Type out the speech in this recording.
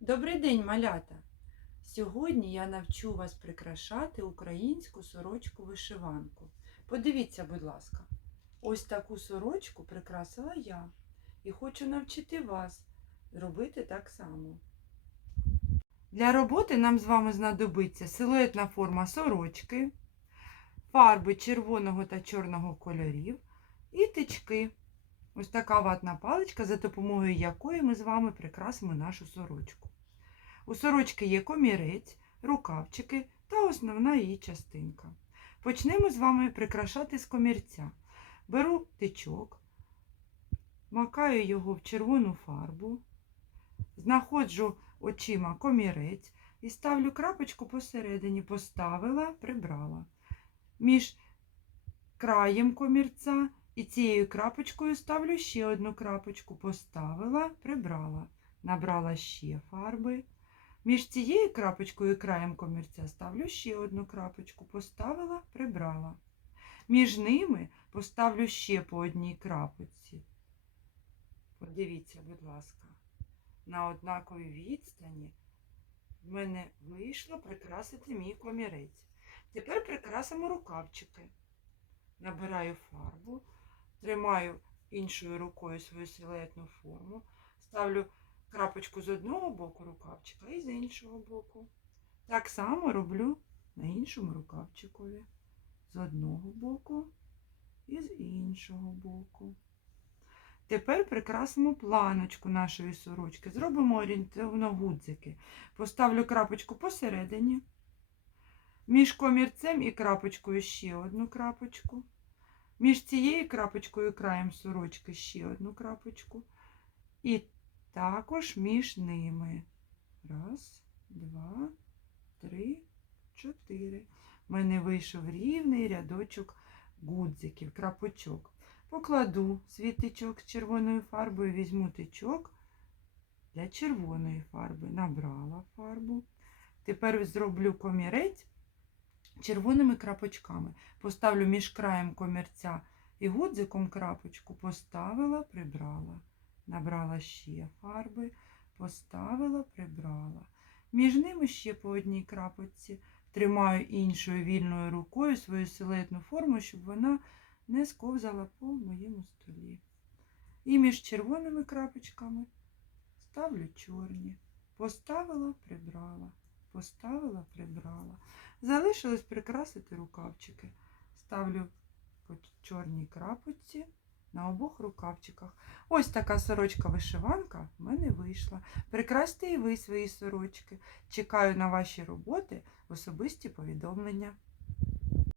Добрий день, малята! Сьогодні я навчу вас прикрашати українську сорочку вишиванку. Подивіться, будь ласка, ось таку сорочку прикрасила я і хочу навчити вас робити так само. Для роботи нам з вами знадобиться силуетна форма сорочки, фарби червоного та чорного кольорів і тички. Ось така ватна паличка, за допомогою якої ми з вами прикрасимо нашу сорочку. У сорочки є комірець, рукавчики та основна її частинка. Почнемо з вами прикрашати з комірця. Беру тичок, макаю його в червону фарбу, знаходжу очима комірець і ставлю крапочку посередині, поставила, прибрала. Між краєм комірця і цією крапочкою ставлю ще одну крапочку, поставила, прибрала, набрала ще фарби. Між цією крапочкою і краєм комірця ставлю ще одну крапочку, поставила, прибрала. Між ними поставлю ще по одній крапочці. Подивіться, будь ласка, на однаковій відстані в мене вийшло прикрасити мій комірець. Тепер прикрасимо рукавчики. Набираю фарбу, тримаю іншою рукою свою силуетну форму, ставлю крапочку з одного боку рукавчика і з іншого боку. Так само роблю на іншому рукавчикові. З одного боку і з іншого боку. Тепер прикрасимо планочку нашої сорочки. Зробимо орієнтовно гудзики. Поставлю крапочку посередині. Між комірцем і крапочкою ще одну крапочку. Між цією крапочкою і краєм сорочки ще одну крапочку. І також між ними. Раз, два, три, чотири. У мене вийшов рівний рядочок гудзиків, крапочок. Покладу свій з червоною фарбою, візьму тичок для червоної фарби. Набрала фарбу. Тепер зроблю комірець червоними крапочками. Поставлю між краєм комірця і гудзиком крапочку, поставила, прибрала. Набрала ще фарби, поставила, прибрала. Між ними ще по одній крапочці. Тримаю іншою вільною рукою свою силуетну форму, щоб вона не сковзала по моєму столі. І між червоними крапочками ставлю чорні. Поставила, прибрала, поставила, прибрала. Залишилось прикрасити рукавчики. Ставлю по чорній крапочці на обох рукавчиках. Ось така сорочка-вишиванка в мене вийшла. Прикрасьте і ви свої сорочки. Чекаю на ваші роботи в особисті повідомлення.